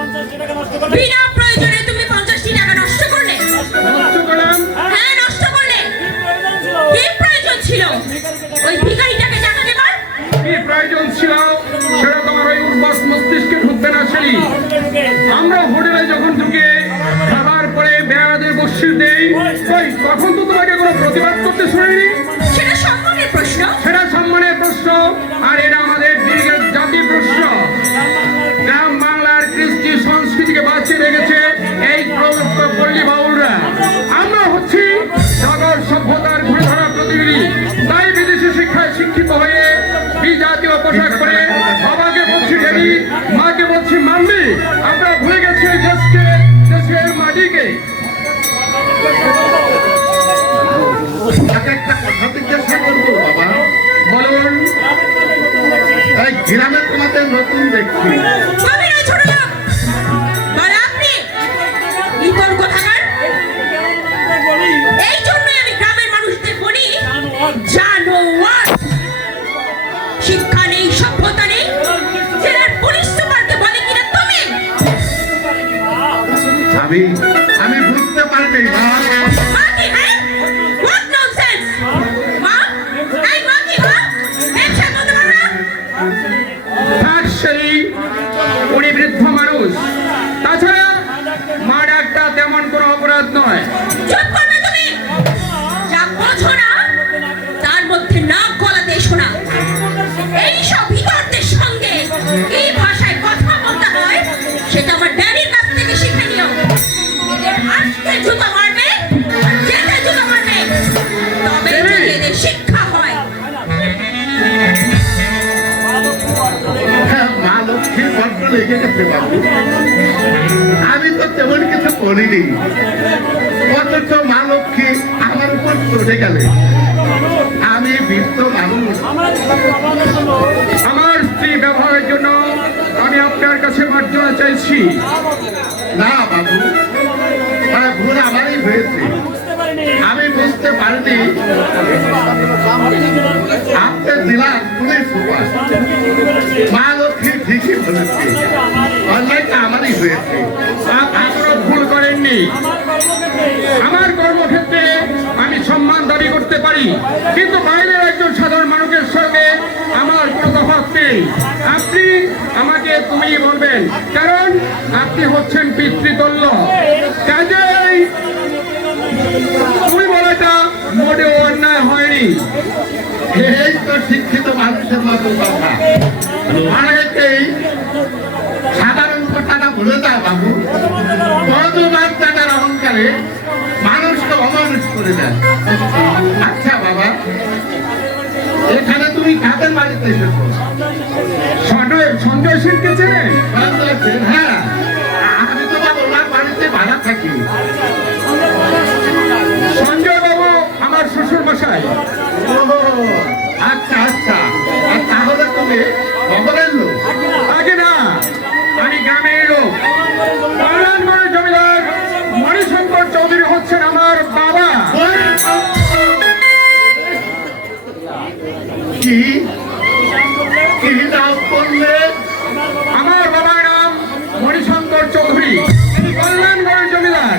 বিনা প্রয়োজনে তুমি পঞ্চাশটি টাকা নষ্ট করলে। হ্যাঁ নষ্ট করলে। কি প্রয়োজন ছিল? ওই ভিখারিটাকে টাকা দেবার কি প্রয়োজন ছিল? সেটা তোমার ওই উর্বস মস্তিষ্কে ঢুকবে না আমরা হোটেলে যখন ঢুকে খাবার পরে বেড়াদের বসিয়ে দেই তখন তো তোমাকে কোনো প্রতিবাদ করতে শুনিনি। গ্রামে তোমাদের নতুন দেখছি শিক্ষা নেই সভ্যতা নেই। জেলার পুলিশ সুপারকে বলে কিনা তুমি? আমি আমি বুঝতে পারিনি আমি তো তেমন কিছু করিনি অথচ মা লক্ষ্মী আমার উপর চলে গেলে। আমি বৃদ্ধ মানুষ। আমার স্ত্রী ব্যবহারের জন্য আমি আপনার কাছে মার্জনা চাইছি। না, বাবু। মানে ভুল আমারই হয়েছে। আমি বুঝতে পারিনি। আপনি দিলাম পুলিশ পারি কিন্তু বাইরের একজন সাধারণ মানুষের সঙ্গে আমার কোনো তফাৎ নেই। আপনি আমাকে তুমি বলবেন কারণ আপনি হচ্ছেন পিতৃতল্য কাজেই তুমি বলাটা মোটেও অন্যায় হয়নি। এই তো শিক্ষিত মানুষের মতো কথা। অনেকেই সাধারণ কথাটা বলে দেয় বাবু। মধুমান টাকার অহংকারে মানুষকে অমানুষ করে দেয়। তুমি কাদের বাড়িতে এসেছ? সঞ্জয় সিংকে চেনেন হ্যাঁ। আমি তো বাবা ওনার বাড়িতে ভাড়া থাকি। সঞ্জয় বাবু, আমার শ্বশুর মশাই আচ্ছা আচ্ছা। তাহলে তুমি নাম করলে আমার বাবার নাম মণিশঙ্কর চৌধুরী কল্যাণগড় জমিদার।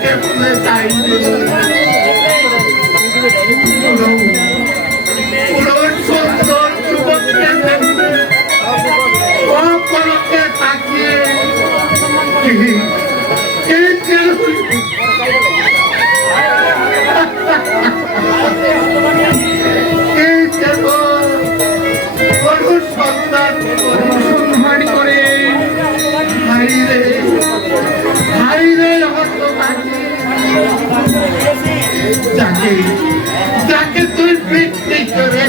কেমনে যাইবে পুরোর সুন্দর যুবককে দেখবে পরকে তাকিয়ে কি কি যাকে যাকে তুই বৃষ্টি করে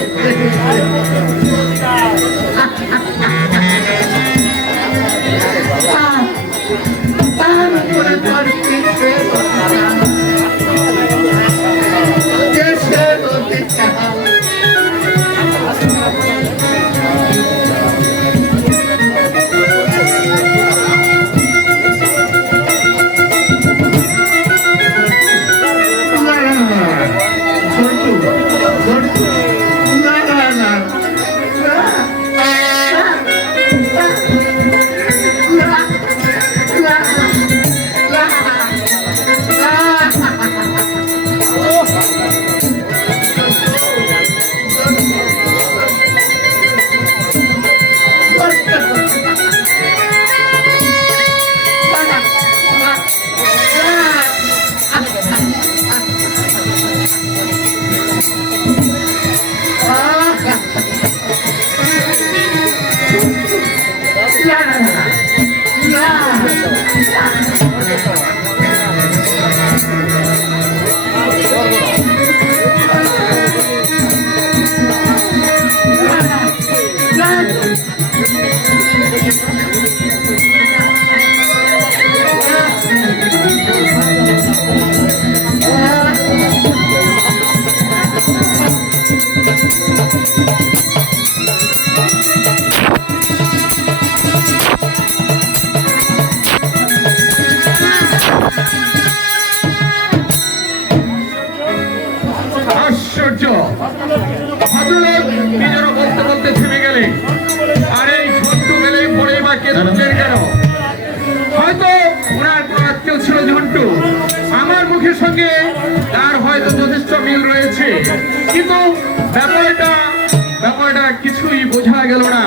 সঙ্গে তার হয়তো যথেষ্ট মিল রয়েছে। কিন্তু ব্যাপারটা ব্যাপারটা কিছুই বোঝা গেল না।